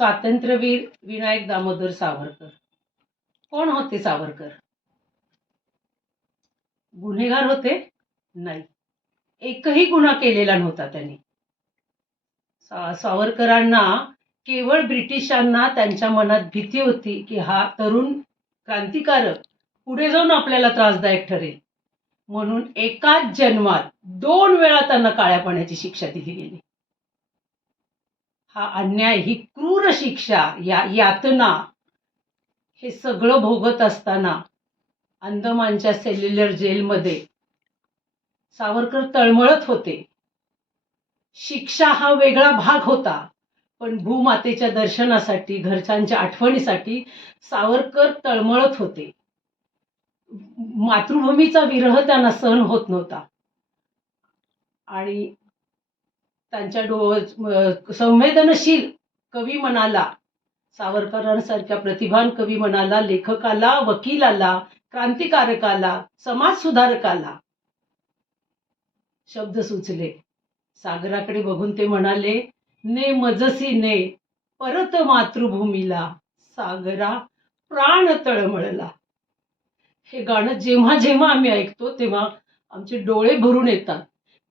स्वातंत्र्यवीर विनायक दामोदर सावरकर. कोण होते सावरकर? गुन्हेगार होते? नाही, एकही गुन्हा केलेला नव्हता त्यांनी. सावरकरांना केवळ ब्रिटिशांना त्यांच्या मनात भीती होती की हा तरुण क्रांतिकारक पुढे जाऊन आपल्याला त्रासदायक ठरेल, म्हणून एकाच जन्मात 2 वेळा त्यांना काळ्या पाण्याची शिक्षा दिली गेली. हा अन्याय, ही क्रूर शिक्षा, यातना, हे सगळं भोगत असताना अंदमानच्या सेल्युलर जेलमध्ये सावरकर तळमळत होते. शिक्षा हा वेगळा भाग होता, पण भूमातेच्या दर्शनासाठी, घरच्यांच्या आठवणीसाठी सावरकर तळमळत होते. मातृभूमीचा विरह त्यांना सहन होत नव्हता आणि त्यांच्या संवेदनशील कवी मनाला, सावरकरांसारख्या प्रतिभान कवी मनाला, लेखकाला, वकिलाला, क्रांतिकारकाला, समाजसुधारकाला शब्द सुचले. सागराकडे बघून ते म्हणाले, ने मजसी ने परत मातृभूमीला, सागरा प्राण तळमळला. हे गाणं जेव्हा जेव्हा आम्ही ऐकतो तेव्हा आमचे डोळे भरून येतात.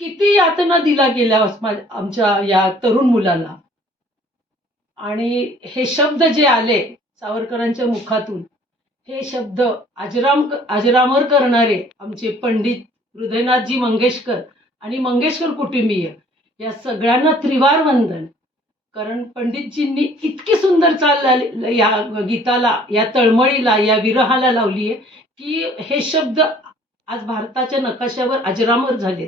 किती यातना दिला गेल्या आमच्या या तरुण मुलाला. आणि हे शब्द जे आले सावरकरांच्या मुखातून, हे शब्द अजरामर करणारे आमचे पंडित हृदयनाथजी मंगेशकर आणि मंगेशकर कुटुंबीय या सगळ्यांना त्रिवार वंदन. कारण पंडितजींनी इतकी सुंदर चाल या गीताला, या तळमळीला, या विरहाला लावली आहे की हे शब्द आज भारताच्या नकाशावर अजरामर झाले.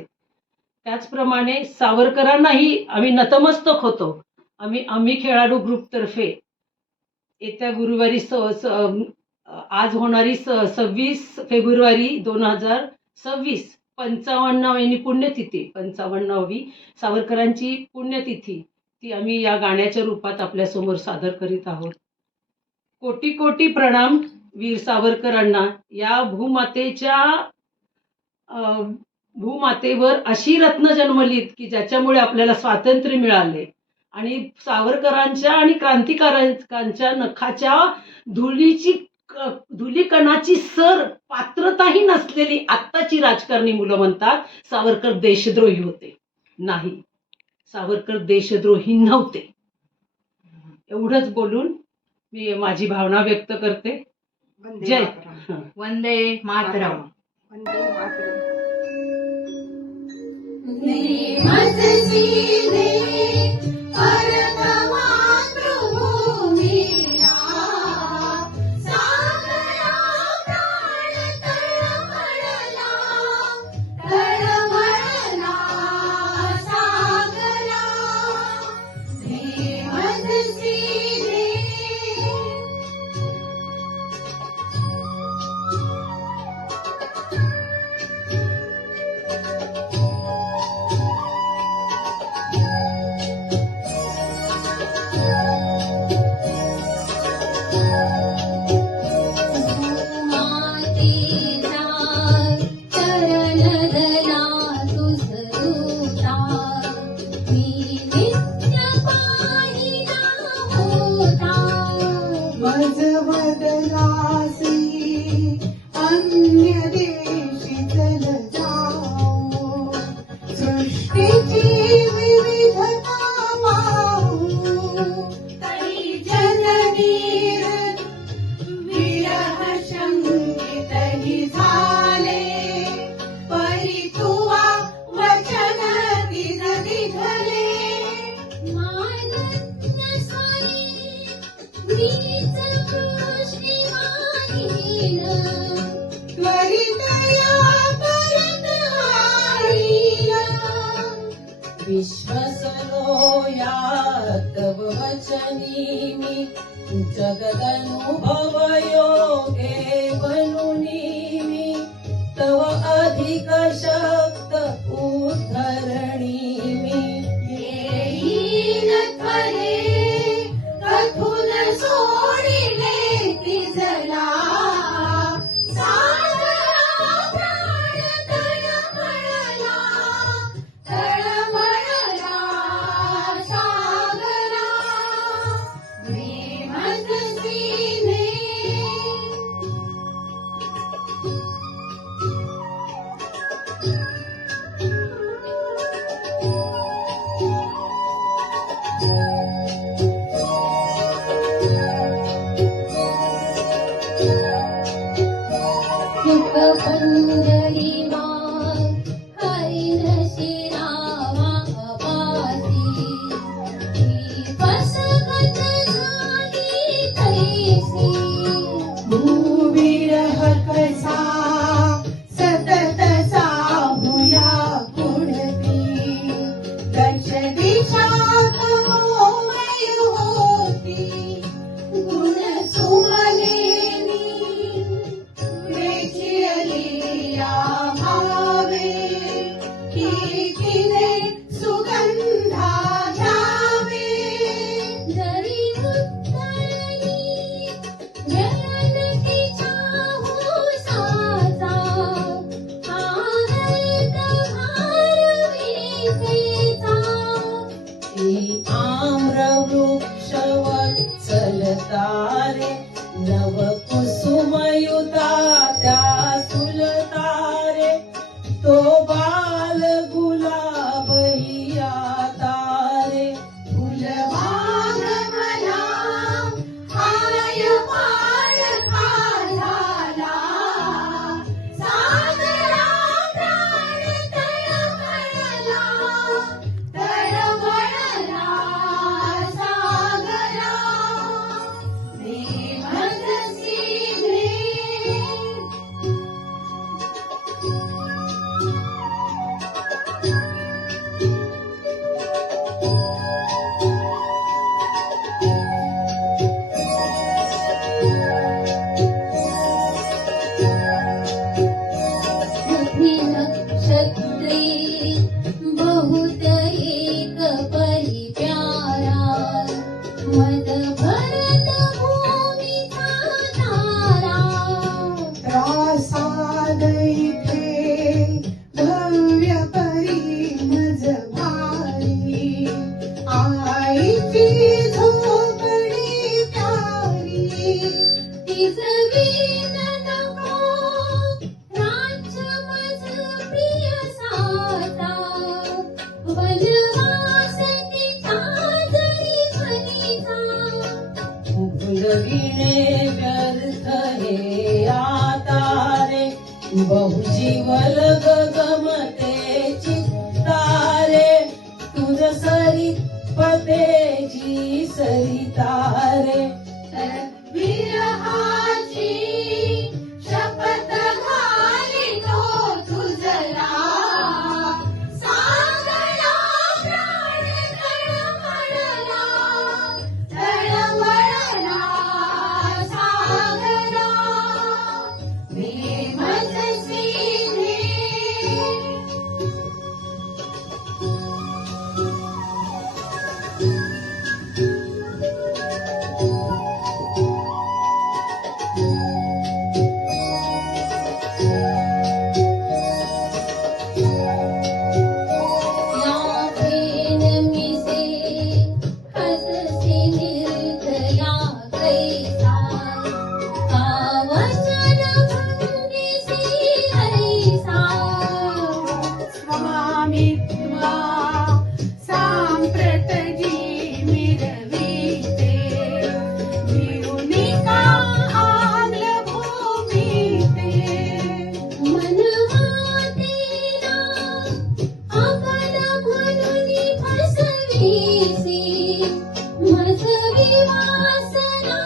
त्याचप्रमाणे सावरकरांनाही आम्ही नतमस्तक होतो. आम्ही खेळाडू ग्रुपतर्फे येत्या गुरुवारी आज होणारी 26 फेब्रुवारी 2026 55वी पुण्यतिथी, 55वी सावरकरांची पुण्यतिथी, ती आम्ही या गाण्याच्या रूपात आपल्यासमोर सादर करीत आहोत. कोटी कोटी प्रणाम वीर सावरकरांना. या भूमातेवर अशी रत्न जन्मलीत की ज्याच्यामुळे आपल्याला स्वातंत्र्य मिळाले. आणि सावरकरांच्या आणि क्रांतिकारकांच्या नखाच्या धुलीकणाची सर पात्रताही नसलेली आत्ताची राजकारणी मुलं म्हणतात सावरकर देशद्रोही होते. नाही, सावरकर देशद्रोही नव्हते. एवढंच बोलून मी माझी भावना व्यक्त करते. जय वंदे मातरम. वंदे मातरम. विश्वसरो या तव वचनी मी जगदनुभव योगे बनुनी मी तव अधिक शक्त उद्धरणी मी येईन त्वरे कथून सोडिले की जला तारे नव कुसुमयुता त्या सुलतारे तो बाल गुलाब हिया तारे फुलबाग मला हाय पाय खाला सागरा प्राण तळमळला सागरा प्रेमजसी नक्षत्री बहुत एक परी प्यारा मद भरत भूमि तारा त्रासाद इथे भव्य परी मज भारी आईची झोपडी प्यारी तिजवीन नको राज्य मज प्रिय साता वनवासती ताजरी वनिता फुलविणे व्यर्थ हे आतारे बहुजीवल गमते चित्तारे तुझ सरी पतेची सरितारे विरहाची शपथ घालितो तुझला सागरा प्राण तळमळला सागरा प्रेमजसी स्वामित्वा सांप्रत जी मिरविते भिरुनिका आग्ल भूमीते मनवातेला आपण म्हणून फसवीसी मज विवासना